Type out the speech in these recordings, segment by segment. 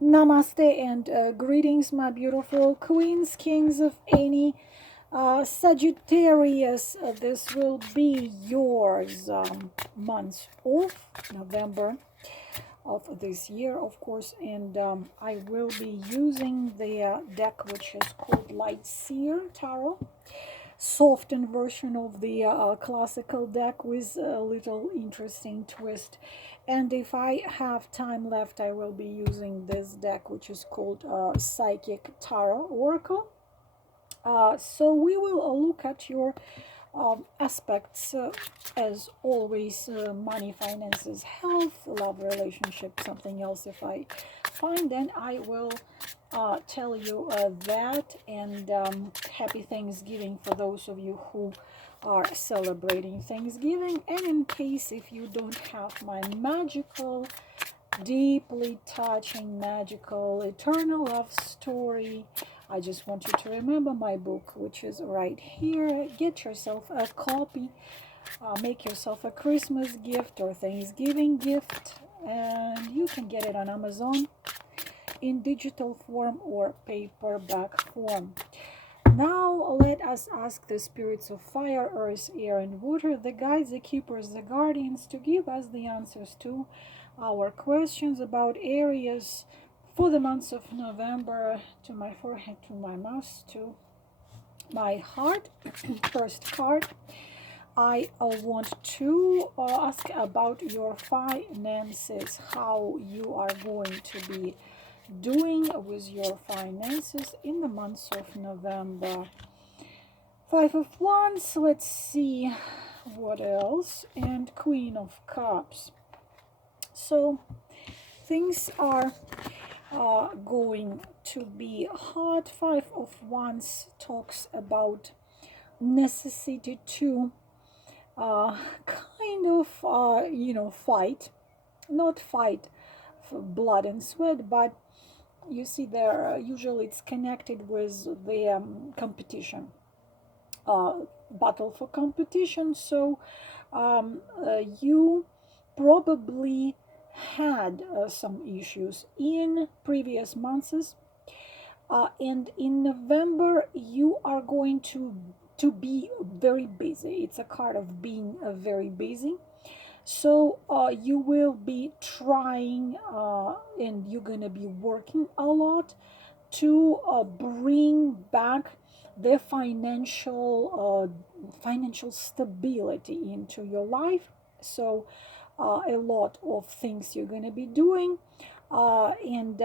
Namaste and greetings, my beautiful queens, kings of any Sagittarius. This will be yours month of November of this year, of course, and I will be using the deck which is called Light Seer Tarot, softened version of the classical deck with a little interesting twist. And if I have time left, I will be using this deck which is called Psychic Tarot Oracle. So we will look at your aspects, as always: money, finances, health, love, relationship, something else if I find, then I will tell you that. And happy Thanksgiving for those of you who are celebrating Thanksgiving. And in case if you don't have my magical, deeply touching, magical, eternal love story, I just want you to remember my book, which is right here. Get yourself a copy, make yourself a Christmas gift or Thanksgiving gift, and you can get it on Amazon in digital form or paperback form. Now let us ask the spirits of fire, earth, air, and water, the guides, the keepers, the guardians, to give us the answers to our questions about areas for the months of November. To my forehead, to my mouth, to my heart. First card, I want to ask about your finances, how you are going to be doing with your finances in the months of November. Five of Wands, let's see what else, and Queen of Cups. So things are going to be hot. Five of Wands talks about necessity to kind of fight, not fight for blood and sweat, but you see there usually it's connected with the competition, battle for competition. So you probably had some issues in previous months, and in November you are going to be very busy. It's a card of being very busy. So you will be trying, and you're gonna be working a lot to bring back the financial stability into your life. So a lot of things you're going to be doing, and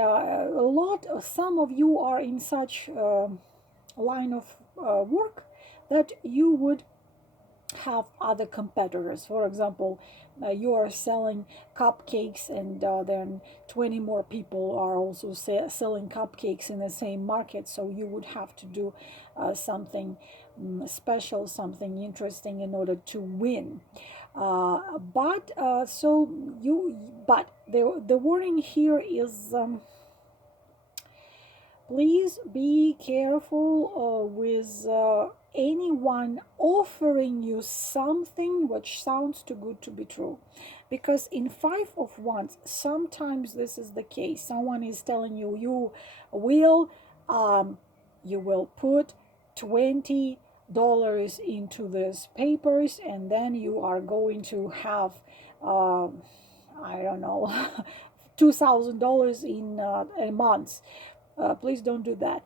some of you are in such line of work that you would have other competitors. For example, you are selling cupcakes, and then 20 more people are also selling cupcakes in the same market. So you would have to do something special, something interesting in order to win. But the warning here is, please be careful with anyone offering you something which sounds too good to be true. Because in Five of Wands, sometimes this is the case. Someone is telling you, will you will put $20 into these papers, and then you are going to have I don't know, $2,000 in a month. Please don't do that.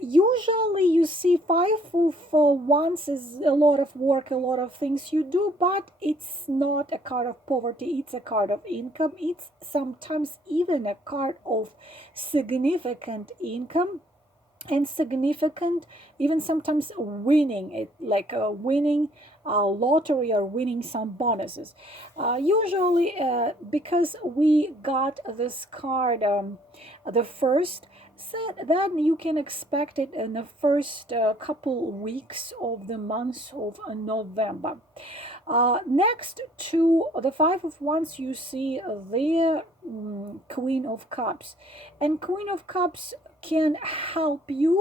Usually you see Five of Wands is a lot of work, a lot of things you do, but it's not a card of poverty. It's a card of income. It's sometimes even a card of significant income, and significant, even sometimes winning it, like winning a lottery or winning some bonuses. Usually because we got this card the first, said that you can expect it in the first couple weeks of the month of November. Next to the Five of Wands, you see the Queen of Cups. And Queen of Cups can help you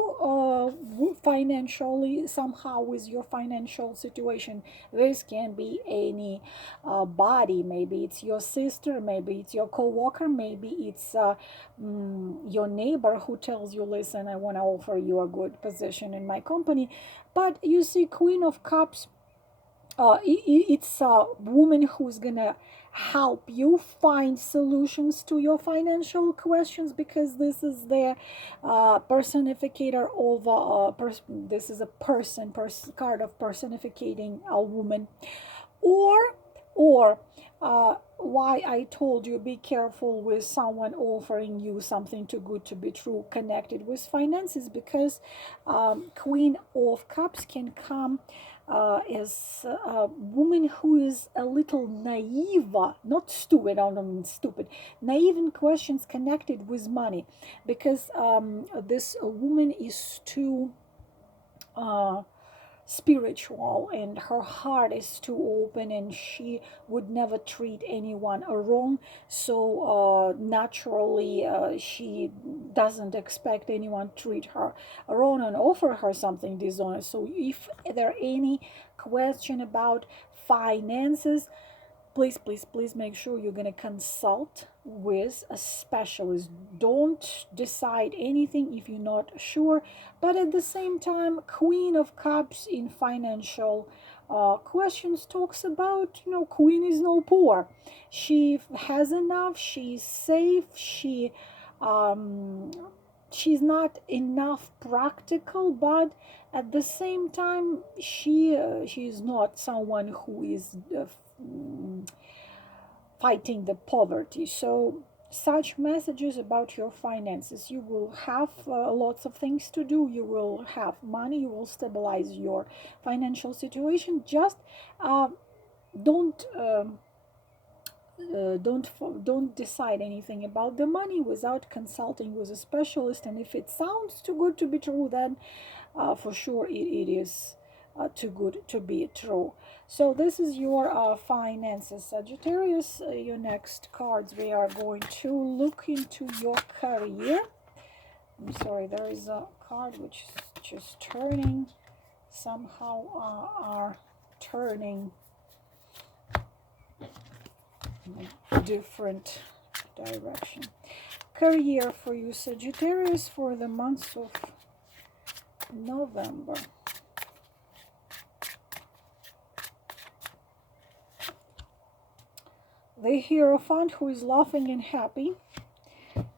financially somehow with your financial situation. This can be any body. Maybe it's your sister, maybe it's your co-worker, maybe it's your neighbor who tells you, listen, I want to offer you a good position in my company. But you see, Queen of Cups, it's a woman who's gonna help you find solutions to your financial questions, because this is the personificator of this is a card of personificating a woman. Or why I told you be careful with someone offering you something too good to be true connected with finances, because Queen of Cups can come as a woman who is a little naive, not stupid, I don't mean stupid, naive in questions connected with money, because this woman is too spiritual, and her heart is too open, and she would never treat anyone wrong. So naturally she doesn't expect anyone to treat her wrong and offer her something dishonest. So if there any question about finances, please make sure you're going to consult with a specialist. Don't decide anything if you're not sure. But at the same time, Queen of Cups in financial questions talks about, Queen is no poor. She has enough, she's safe, she's not enough practical, but at the same time she is not someone who is fighting the poverty. So such messages about your finances: you will have lots of things to do, you will have money, you will stabilize your financial situation. Just don't don't decide anything about the money without consulting with a specialist. And if it sounds too good to be true, then for sure it is too good to be true. So this is your finances, Sagittarius. Your next cards, we are going to look into your career. I'm sorry, there is a card which is just turning, somehow are turning in a different direction. Career for you, Sagittarius, for the months of November. The Hierophant, who is laughing and happy,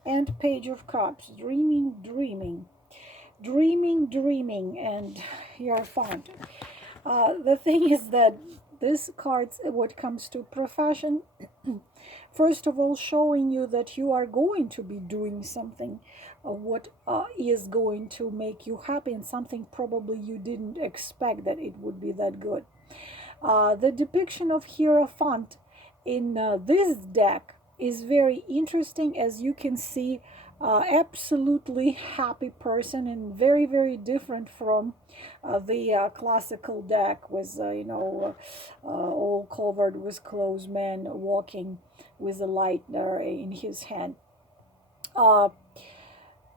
and Page of Cups, dreaming, and Hierophant. The thing is that this card, what comes to profession, first of all, showing you that you are going to be doing something what is going to make you happy, and something probably you didn't expect that it would be that good. The depiction of Hierophant in this deck is very interesting. As you can see, absolutely happy person, and very different from the classical deck with all covered with clothes, man walking with a lighter in his hand.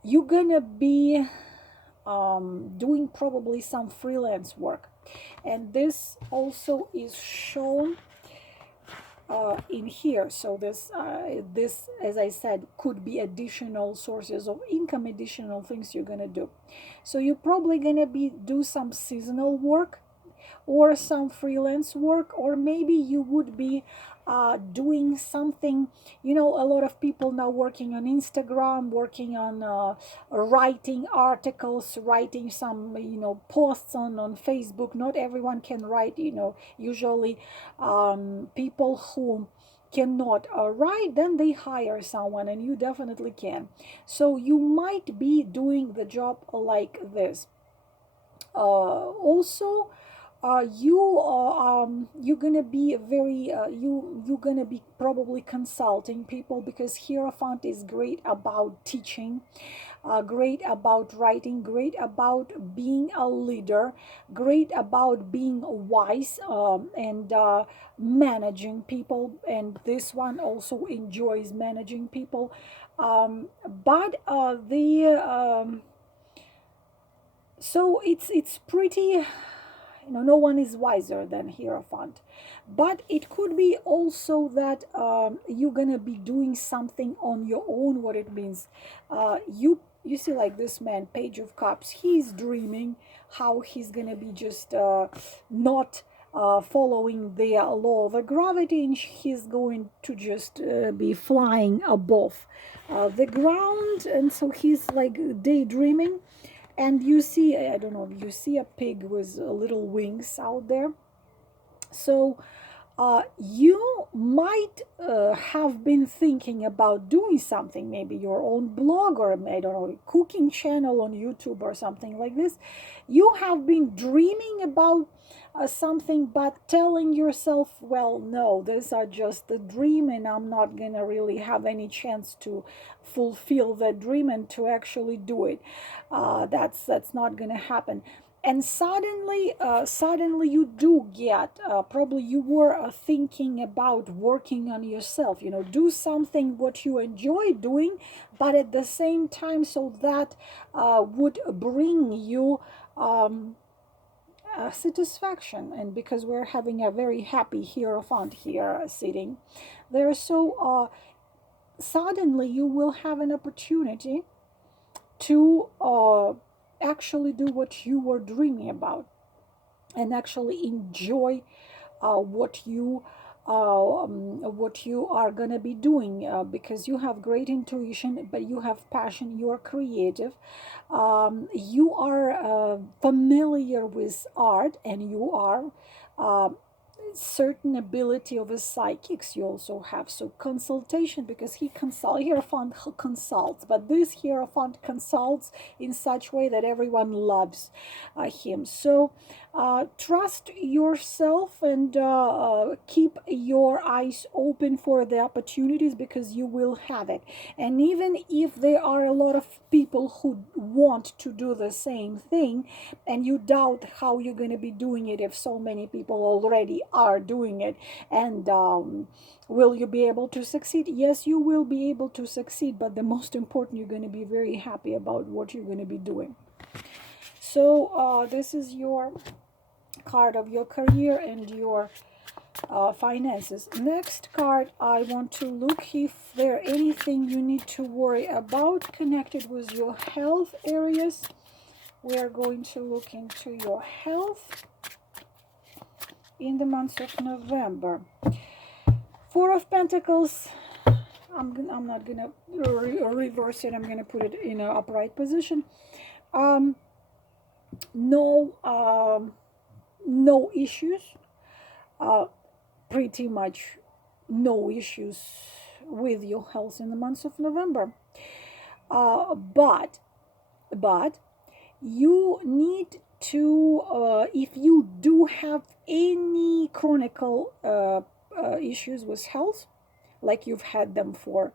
You're gonna be doing probably some freelance work, and this also is shown in here. So this as I said, could be additional sources of income, additional things you're gonna do. So you're probably gonna do some seasonal work or some freelance work, or maybe you would be doing something. A lot of people now working on Instagram, working on writing articles, writing some posts on Facebook. Not everyone can write. Usually people who cannot write, then they hire someone, and you definitely can. So you might be doing the job like this. Also, you're gonna be very you're gonna be probably consulting people, because Hierophant is great about teaching, great about writing, great about being a leader, great about being wise, and managing people. And this one also enjoys managing people. But the So it's pretty, no one is wiser than Hierophant. But it could be also that you're gonna be doing something on your own. What it means, you see, like this man, Page of Cups, he's dreaming how he's gonna be just not following the law of gravity, and he's going to just be flying above the ground. And so he's like daydreaming. And you see, I don't know, you see a pig with little wings out there. So you might have been thinking about doing something, maybe your own blog, or I don't know, cooking channel on YouTube or something like this. You have been dreaming about something, but telling yourself, well, no, these are just a dream, and I'm not gonna really have any chance to fulfill that dream and to actually do it. That's not gonna happen. And suddenly you do get, probably you were thinking about working on yourself, do something what you enjoy doing, but at the same time, so that would bring you satisfaction. And because we're having a very happy Hierophant here sitting there, so suddenly you will have an opportunity to actually do what you were dreaming about, and actually enjoy what you are gonna be doing, because you have great intuition, but you have passion, you are creative, you are familiar with art, and you are uh, certain ability of a psychics you also have. So consultation, because Hierophant consults, but this Hierophant consults in such way that everyone loves him. So trust yourself, and keep your eyes open for the opportunities, because you will have it. And even if there are a lot of people who want to do the same thing, and you doubt how you're going to be doing it if so many people already are doing it, and will you be able to succeed? Yes, you will be able to succeed, but the most important, you're going to be very happy about what you're going to be doing. So this is your card of your career and your finances. Next card, I want to look if there anything you need to worry about connected with your health areas. We are going to look into your health in the month of November. Four of Pentacles. I'm not gonna reverse it. I'm gonna put it in an upright position. No issues. Pretty much no issues with your health in the month of November. But you need to, if you do have any chronic issues with health, like you've had them for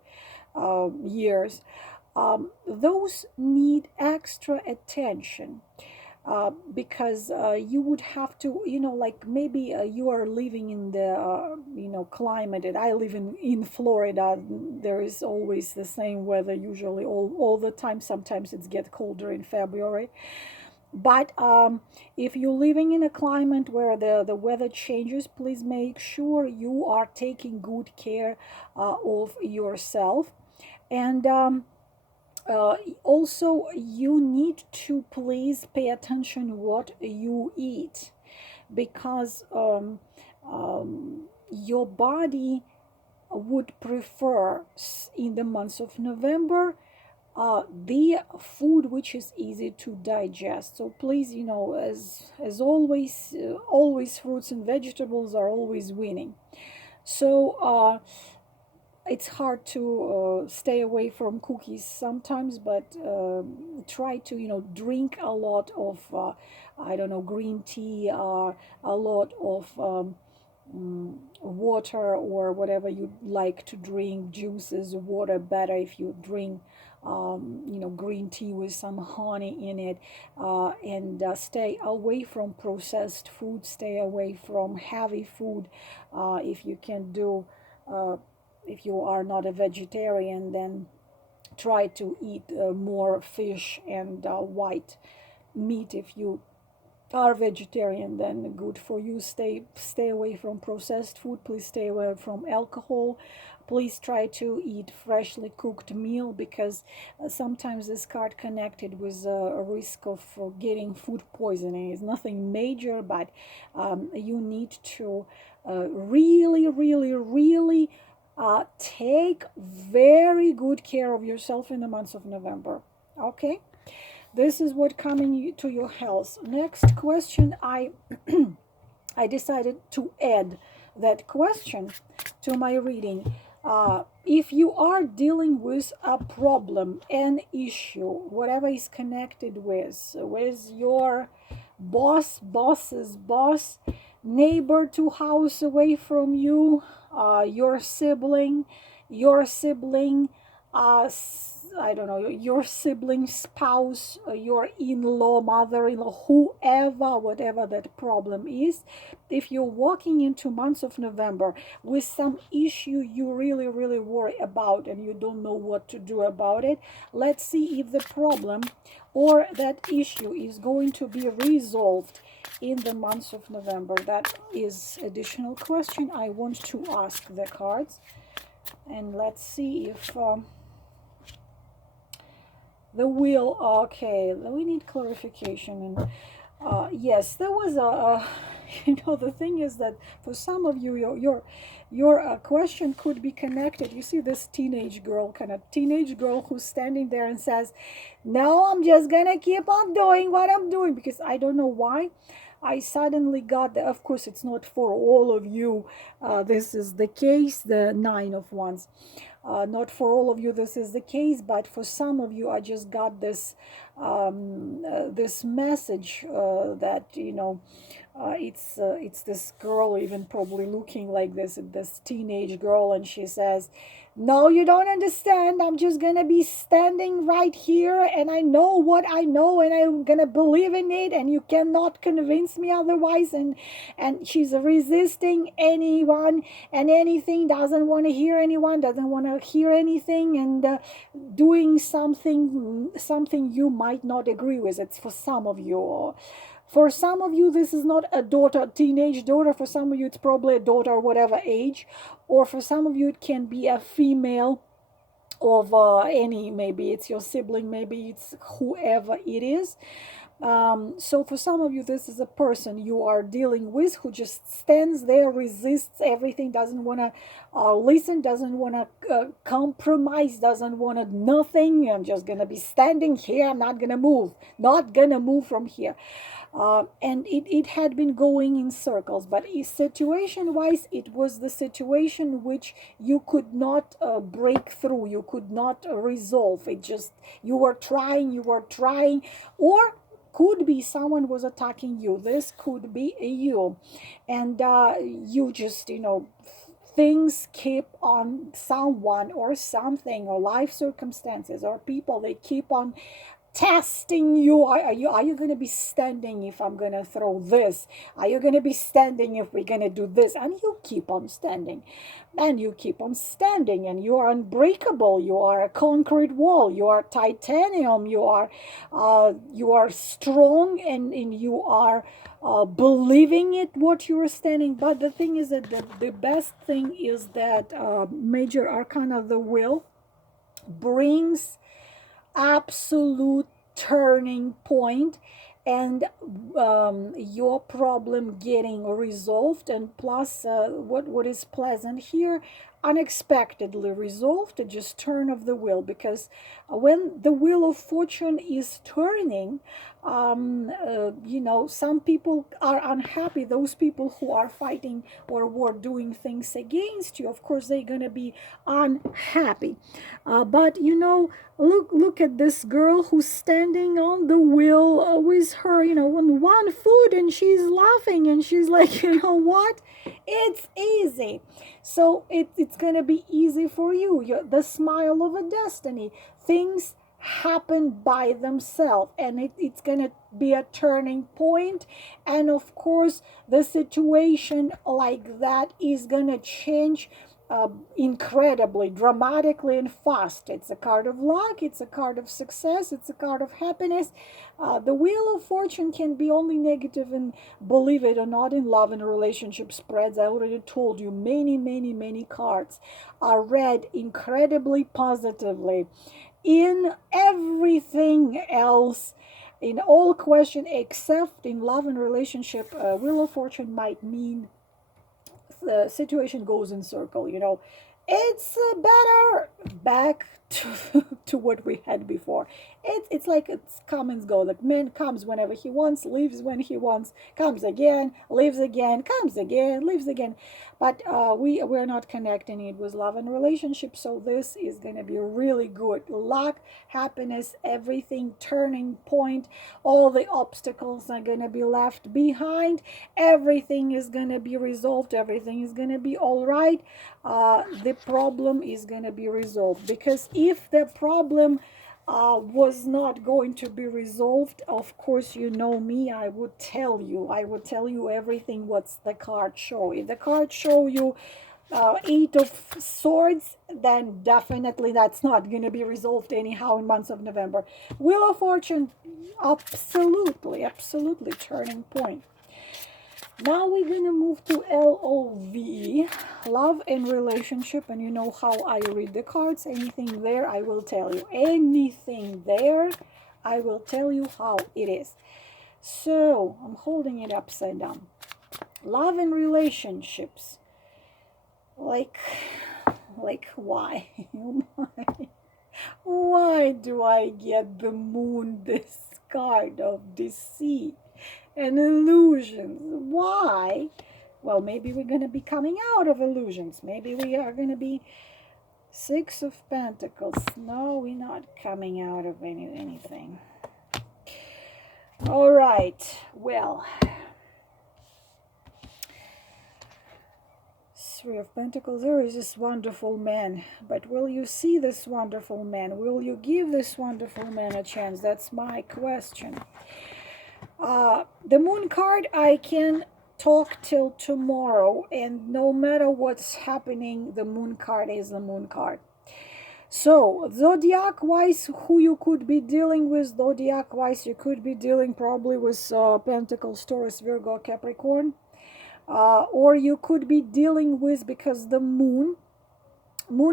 years, those need extra attention. Because you would have to, like maybe you are living in the, climate. And I live in Florida. There is always the same weather, usually all the time. Sometimes it's get colder in February. But if you're living in a climate where the weather changes, please make sure you are taking good care of yourself. And also, you need to please pay attention what you eat, because your body would prefer in the month of November the food which is easy to digest. So please, as always, always fruits and vegetables are always winning. So it's hard to stay away from cookies sometimes, but try to, you know, drink a lot of I don't know, green tea, a lot of water, or whatever you like to drink, juices, water better if you drink you know, green tea with some honey in it, and stay away from processed food, stay away from heavy food. If you can do, if you are not a vegetarian, then try to eat more fish and white meat. If you are vegetarian, then good for you. Stay away from processed food. Please stay away from alcohol. Please try to eat freshly cooked meal, because sometimes this card connected with a risk of getting food poisoning. It's nothing major, but you need to really, really, really take very good care of yourself in the months of November. Okay, this is what coming to your health. Next question, I decided to add that question to my reading. If you are dealing with a problem, an issue, whatever is connected with your boss's boss, neighbor 2 house away from you, your sibling, I don't know, your sibling spouse, your in-law, mother-in-law, whoever, whatever that problem is. If you're walking into months of November with some issue you really, really worry about and you don't know what to do about it, let's see if the problem or that issue is going to be resolved in the months of November. That is additional question I want to ask the cards. And let's see if the wheel, okay, we need clarification. And yes, there was a you know, the thing is that for some of you, your question could be connected. You see this teenage girl, kind of teenage girl, who's standing there and says, no, I'm just gonna keep on doing what I'm doing, because I don't know why I suddenly got the, of course it's not for all of you, this is the case, the 9 of Wands. Not for all of you this is the case, but for some of you I just got this this message that, you know, it's this girl, even probably looking like this teenage girl, and she says, no, you don't understand, I'm just gonna be standing right here, and I know what I know, and I'm gonna believe in it, and you cannot convince me otherwise. And she's resisting anyone and anything, doesn't want to hear anyone, doesn't want to hear anything, and doing something you might not agree with. It's for some of you. For some of you, this is not a daughter, teenage daughter. For some of you, it's probably a daughter, whatever age. Or for some of you, it can be a female of any, maybe it's your sibling, maybe it's whoever it is. So for some of you, this is a person you are dealing with who just stands there, resists everything, doesn't want to listen, doesn't want to compromise, doesn't want to nothing. I'm just going to be standing here. I'm not going to move from here. And it had been going in circles, but situation wise, it was the situation which you could not break through, you could not resolve. It just, you were trying, or could be someone was attacking you. This could be you, and you just, you know, things keep on, someone or something or life circumstances or people, they keep on testing you. Are you going to be standing if I'm going to throw this? Are you going to be standing if we're going to do this? And you keep on standing, and you keep on standing, and you are unbreakable. You are a concrete wall. You are titanium. You are strong, and you are believing it what you are standing. But the thing is that the best thing is that major arcana, the will, brings absolute turning point, and your problem getting resolved. And plus what is pleasant here, unexpectedly resolved, just turn of the wheel, because when the wheel of fortune is turning, you know, some people are unhappy. Those people who are fighting or were doing things against you, of course they're gonna be unhappy. But you know, look at this girl who's standing on the wheel with her, you know, on one foot, and she's laughing, and she's like, you know what, it's easy. So it's gonna be easy for you. The smile of a destiny. Things happen by themselves, and it's gonna be a turning point. And of course the situation like that is gonna change incredibly, dramatically, and fast. It's a card of luck, it's a card of success, it's a card of happiness. The wheel of fortune can be only negative, and believe it or not, in love and relationship spreads. I already told you, many cards are read incredibly positively. In everything else, in all question except in love and relationship, wheel of fortune might mean the situation goes in circle, you know. It's better back to what we had before. It's like it's come and go. Like man comes whenever he wants, leaves when he wants, comes again, leaves again, comes again, leaves again. But we're not connecting it with love and relationship. So this is gonna be really good. Luck, happiness, everything, turning point. All the obstacles are gonna be left behind. Everything is gonna be resolved. Everything is gonna be all right. The problem is gonna be resolved, because if the problem was not going to be resolved, of course, you know me, I would tell you everything what's the card show. If the card show you Eight of Swords, then definitely that's not going to be resolved anyhow in months of November. Wheel of Fortune, absolutely turning point. Now we're going to move to LOV, love and relationship. And you know how I read the cards. Anything there, I will tell you. Anything there, I will tell you how it is. So, I'm holding it upside down. Love and relationships. Like why? Why do I get the moon, this card of deceit and illusions? Why? Well, maybe we're going to be coming out of illusions. Maybe we are going to be Six of Pentacles. No, we're not coming out of anything. All right. Well, Three of Pentacles. There is this wonderful man. But will you see this wonderful man? Will you give this wonderful man a chance? That's my question. The moon card, I can talk till tomorrow, and no matter what's happening, the moon card is the moon card. So zodiac wise, who you could be dealing with, zodiac wise, you could be dealing probably with Pentacles, Taurus, Virgo, Capricorn, or you could be dealing with, because the moon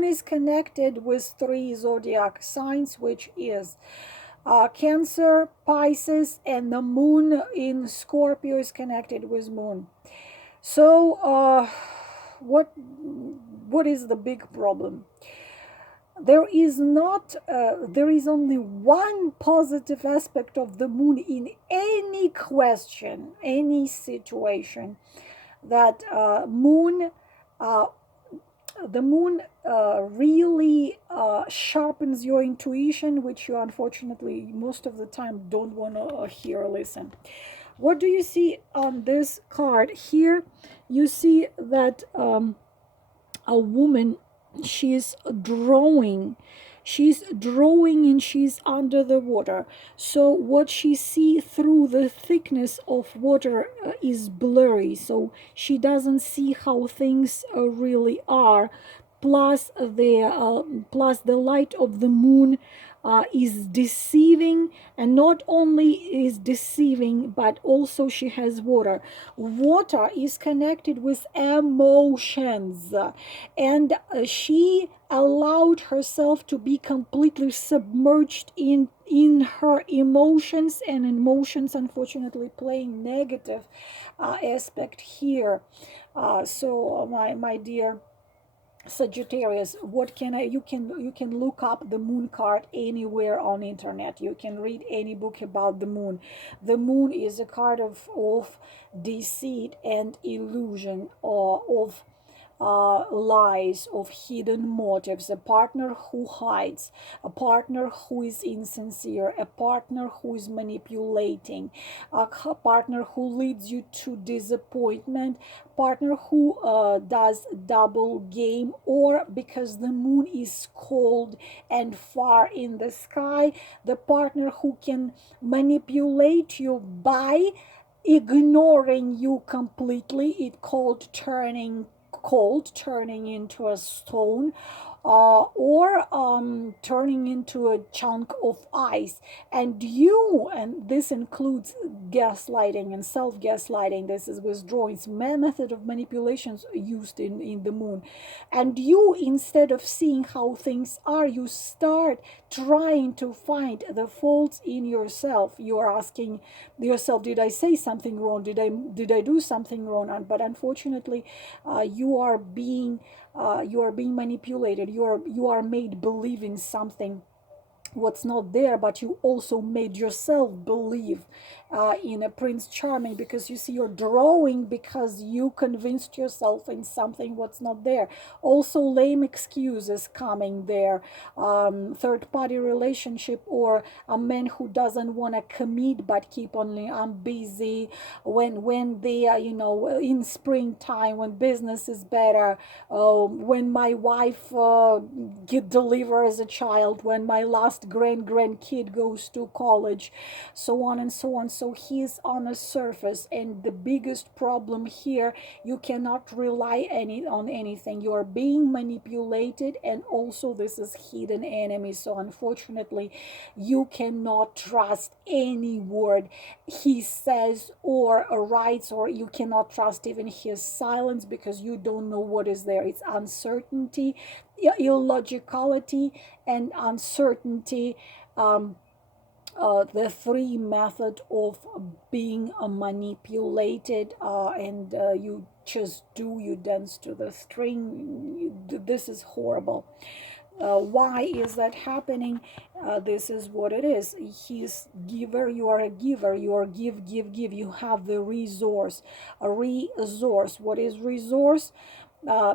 is connected with 3 zodiac signs, which is Cancer, Pisces, and the moon in Scorpio is connected with moon. So what is the big problem? There is only one positive aspect of the moon in any question, any situation. That the moon really sharpens your intuition, which you unfortunately most of the time don't want to hear or listen. What do you see on this card here? You see that a woman, she's drawing and she's under the water. So what she see through the thickness of water is blurry, so she doesn't see how things really are. Plus the light of the moon is deceiving, and not only is deceiving, but also she has water. Water is connected with emotions, and she allowed herself to be completely submerged in her emotions, and emotions unfortunately playing negative aspect here. So my dear, Sagittarius, what can I, you can look up the moon card anywhere on internet. You can read any book about the moon. The moon is a card of deceit and illusion, or of lies, of hidden motives, a partner who hides, a partner who is insincere, a partner who is manipulating, a partner who leads you to disappointment, partner who does double game, or because the moon is cold and far in the sky, the partner who can manipulate you by ignoring you completely. It called turning cold, turning into a stone, or turning into a chunk of ice. And this includes gaslighting and self-gaslighting. This is withdrawing. It's method of manipulations used in the moon. And you, instead of seeing how things are, you start trying to find the faults in yourself. You are asking yourself, did I say something wrong? Did I do something wrong? But unfortunately, you are being manipulated. You are made believe in something what's not there, but you also made yourself believe in a Prince Charming, because you see, you're drawing because you convinced yourself in something what's not there. Also, lame excuses coming there. Third party relationship, or a man who doesn't want to commit but keep on, I'm busy. When they are, in springtime, when business is better, when my wife delivers a child, when my last grandkid goes to college, so on and so on. So he's on a surface, and the biggest problem here, you cannot rely on anything. You are being manipulated, and also this is hidden enemy. So unfortunately, you cannot trust any word he says or writes, or you cannot trust even his silence, because you don't know what is there. It's uncertainty, illogicality, and uncertainty. The three method of being manipulated, and you dance to the string. This is horrible. Why is that happening? This is what it is. He's giver, you are a giver. You are give. You have the resource. A resource. What is resource?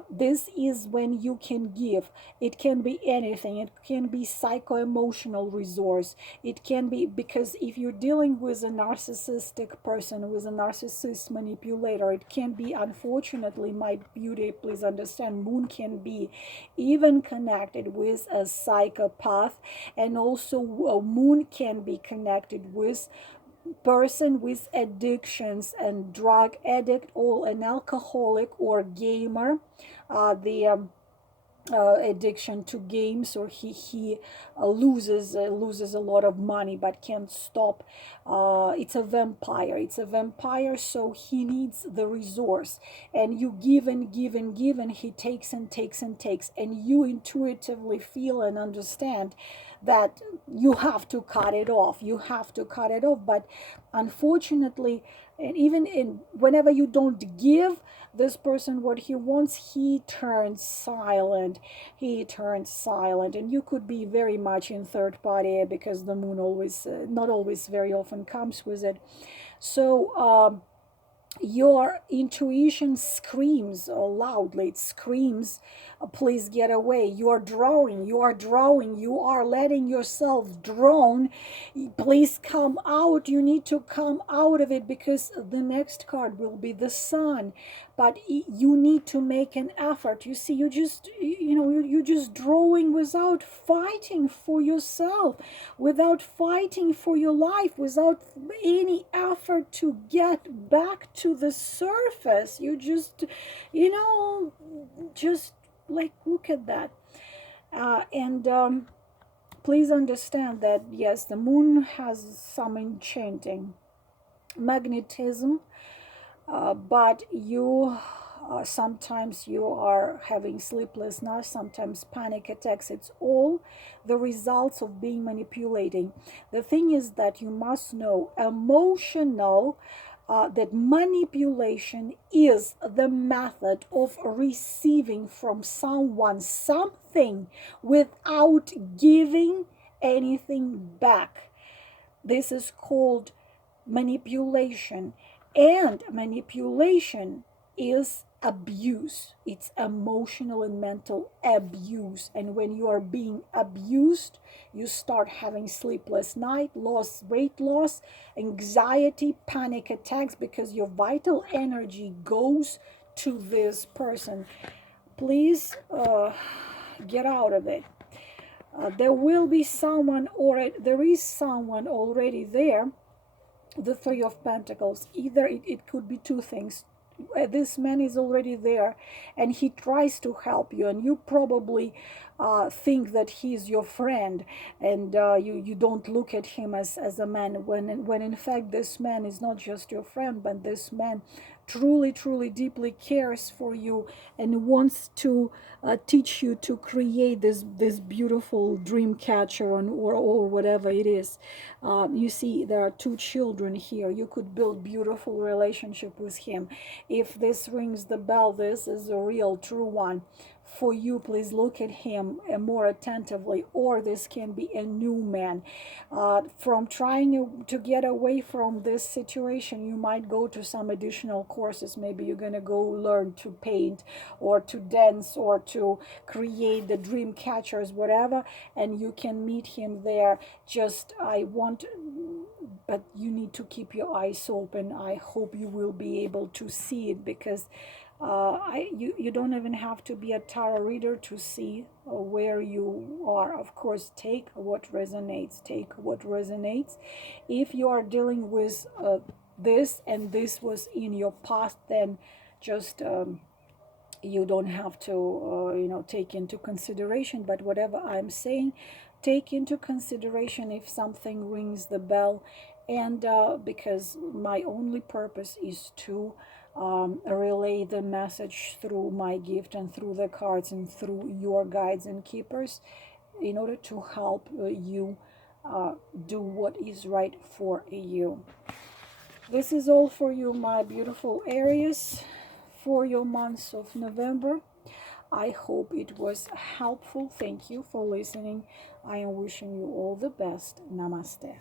This is when you can give. It can be anything. It can be psycho-emotional resource. It can be, because if you're dealing with a narcissistic person, with a narcissist manipulator, it can be, unfortunately, my beauty, please understand, moon can be even connected with a psychopath, and also moon can be connected with person with addictions, and drug addict, or an alcoholic, or gamer. The addiction to games, or he loses a lot of money but can't stop. It's a vampire. So he needs the resource, and you give and give and give, and he takes and takes and takes, and you intuitively feel and understand that you have to cut it off. But unfortunately, and even in whenever you don't give this person what he wants, he turns silent. And you could be very much in third party, because the moon always, not always, very often comes with it. So your intuition screams loudly. It screams, please get away. You are drawing. You are letting yourself drown. Please come out. You need to come out of it, because the next card will be the sun. But you need to make an effort. You see, you're just drawing without fighting for yourself, without fighting for your life, without any effort to get back to the surface. You just, just like, look at that. And please understand that, yes, the moon has some enchanting magnetism, but sometimes you are having sleepless nights, sometimes panic attacks. It's all the results of being manipulating. The thing is that you must know emotional that manipulation is the method of receiving from someone something without giving anything back. This is called manipulation. And manipulation is abuse. It's emotional and mental abuse. And when you are being abused, you start having sleepless night, weight loss, anxiety, panic attacks, because your vital energy goes to this person. Please get out of it. There will be someone, or there is someone already there. The Three of Pentacles. Either it could be two things. This man is already there and he tries to help you, and you probably think that he's your friend, and you don't look at him as a man, when in fact this man is not just your friend, but this man truly deeply cares for you and wants to teach you to create this beautiful dream catcher, or whatever it is. You see, there are two children here. You could build beautiful relationship with him. If this rings the bell, this is a real true one for you. Please look at him more attentively, or this can be a new man. From trying to get away from this situation, you might go to some additional courses. Maybe you're going to go learn to paint or to dance or to create the dream catchers, whatever, and you can meet him there. But you need to keep your eyes open. I hope you will be able to see it, because you don't even have to be a tarot reader to see where you are. Of course, take what resonates. If you are dealing with this, and this was in your past, then just you don't have to take into consideration. But whatever I'm saying, take into consideration if something rings the bell. And because my only purpose is to relay the message through my gift and through the cards and through your guides and keepers, in order to help you do what is right for you. This is all for you, my beautiful Aries, for your months of November. I hope it was helpful. Thank you for listening. I am wishing you all the best. Namaste.